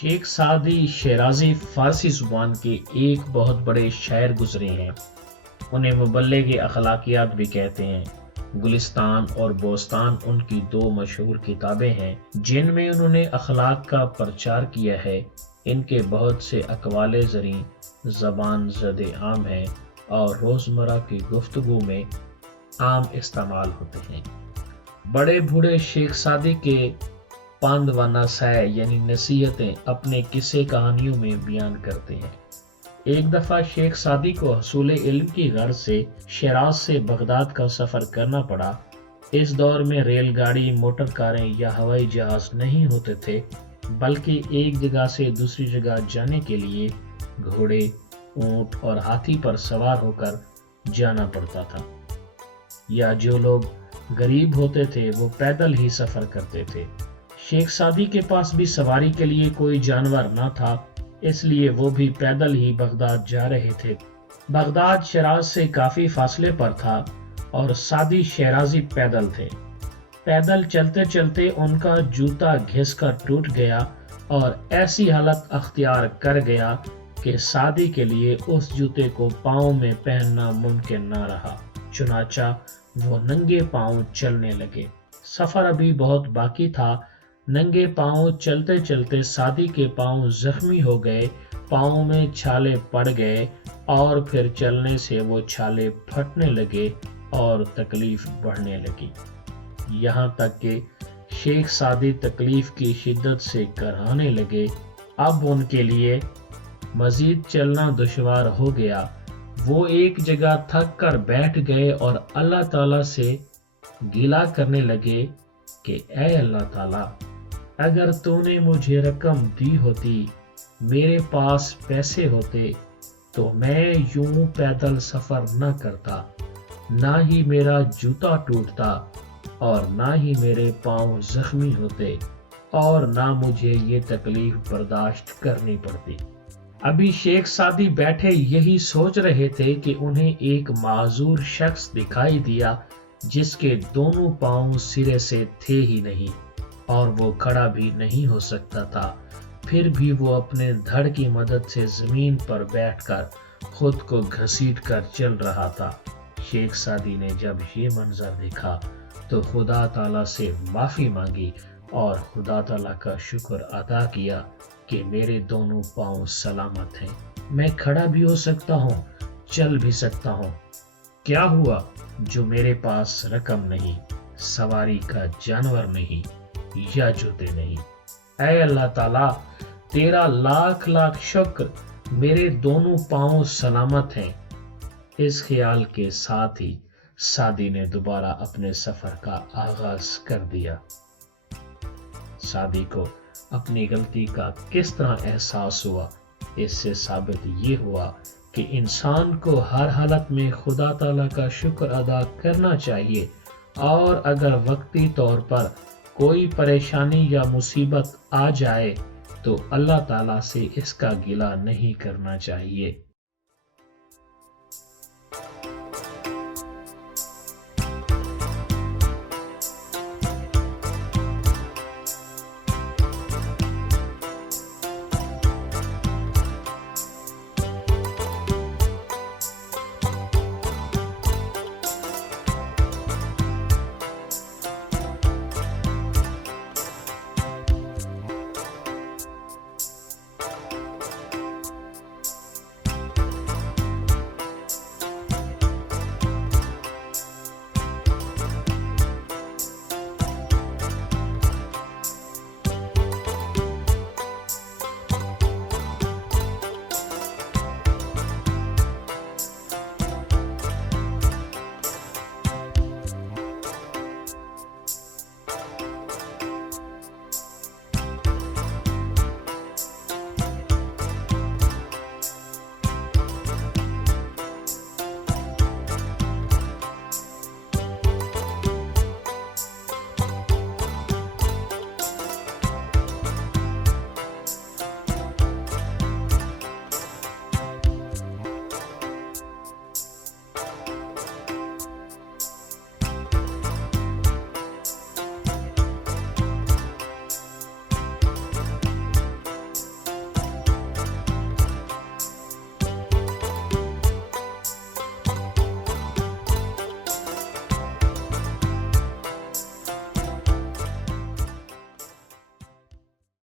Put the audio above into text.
شیخ Saadi Shirazi فارسی زبان کے ایک بہت بڑے شاعر گزرے ہیں۔ انہیں مبلغ اخلاقیات بھی کہتے ہیں۔ گلستان اور بوستان ان کی دو مشہور کتابیں ہیں جن میں انہوں نے اخلاق کا پرچار کیا ہے۔ ان کے بہت سے اقوال زریں زبان زد عام ہیں اور روزمرہ کی گفتگو میں عام استعمال ہوتے ہیں۔ بڑے بوڑھے شیخ سعدی کے پاند و نصائح یعنی نصیحتیں اپنے قصے کہانیوں میں بیان کرتے ہیں۔ ایک دفعہ شیخ سعدی کو حصول علم کی غرض سے شیراز سے بغداد کا سفر کرنا پڑا۔ اس دور میں ریل گاڑی، موٹر کاریں یا ہوائی جہاز نہیں ہوتے تھے، بلکہ ایک جگہ سے دوسری جگہ جانے کے لیے گھوڑے، اونٹ اور ہاتھی پر سوار ہو کر جانا پڑتا تھا، یا جو لوگ غریب ہوتے تھے وہ پیدل ہی سفر کرتے تھے۔ شیخ سعدی کے پاس بھی سواری کے لیے کوئی جانور نہ تھا، اس لیے وہ بھی پیدل ہی بغداد جا رہے تھے۔ بغداد شیراز سے کافی فاصلے پر تھا اور سعدی شیرازی پیدل تھے۔ پیدل چلتے چلتے ان کا جوتا گھس کر ٹوٹ گیا اور ایسی حالت اختیار کر گیا کہ سعدی کے لیے اس جوتے کو پاؤں میں پہننا ممکن نہ رہا، چنانچہ وہ ننگے پاؤں چلنے لگے۔ سفر ابھی بہت باقی تھا۔ ننگے پاؤں چلتے چلتے سعدی کے پاؤں زخمی ہو گئے، پاؤں میں چھالے پڑ گئے اور پھر چلنے سے وہ چھالے پھٹنے لگے اور تکلیف بڑھنے لگی، یہاں تک کہ شیخ سعدی تکلیف کی شدت سے کرانے لگے۔ اب ان کے لیے مزید چلنا دشوار ہو گیا۔ وہ ایک جگہ تھک کر بیٹھ گئے اور اللہ تعالیٰ سے گلہ کرنے لگے کہ اے اللہ تعالیٰ، اگر تو نے مجھے رقم دی ہوتی، میرے پاس پیسے ہوتے، تو میں یوں پیدل سفر نہ کرتا، نہ ہی میرا جوتا ٹوٹتا اور نہ ہی میرے پاؤں زخمی ہوتے اور نہ مجھے یہ تکلیف برداشت کرنی پڑتی۔ ابھی شیخ سعدی بیٹھے یہی سوچ رہے تھے کہ انہیں ایک معذور شخص دکھائی دیا جس کے دونوں پاؤں سرے سے تھے ہی نہیں اور وہ کھڑا بھی نہیں ہو سکتا تھا، پھر بھی وہ اپنے دھڑ کی مدد سے زمین پر بیٹھ کر خود کو گھسیٹ کر چل رہا تھا۔ شیخ سعدی نے جب یہ منظر دیکھا تو خدا تعالیٰ سے معافی مانگی اور خدا تعالیٰ کا شکر ادا کیا کہ میرے دونوں پاؤں سلامت ہیں، میں کھڑا بھی ہو سکتا ہوں، چل بھی سکتا ہوں۔ کیا ہوا جو میرے پاس رقم نہیں، سواری کا جانور نہیں یا جوتے نہیں؟ اے اللہ تعالیٰ، تیرا لاکھ لاکھ شکر، میرے دونوں پاؤں سلامت ہیں۔ اس خیال کے ساتھ ہی سعدی نے دوبارہ اپنے سفر کا آغاز کر دیا۔ سعدی کو اپنی غلطی کا کس طرح احساس ہوا، اس سے ثابت یہ ہوا کہ انسان کو ہر حالت میں خدا تعالیٰ کا شکر ادا کرنا چاہیے، اور اگر وقتی طور پر کوئی پریشانی یا مصیبت آ جائے تو اللہ تعالیٰ سے اس کا گلہ نہیں کرنا چاہیے۔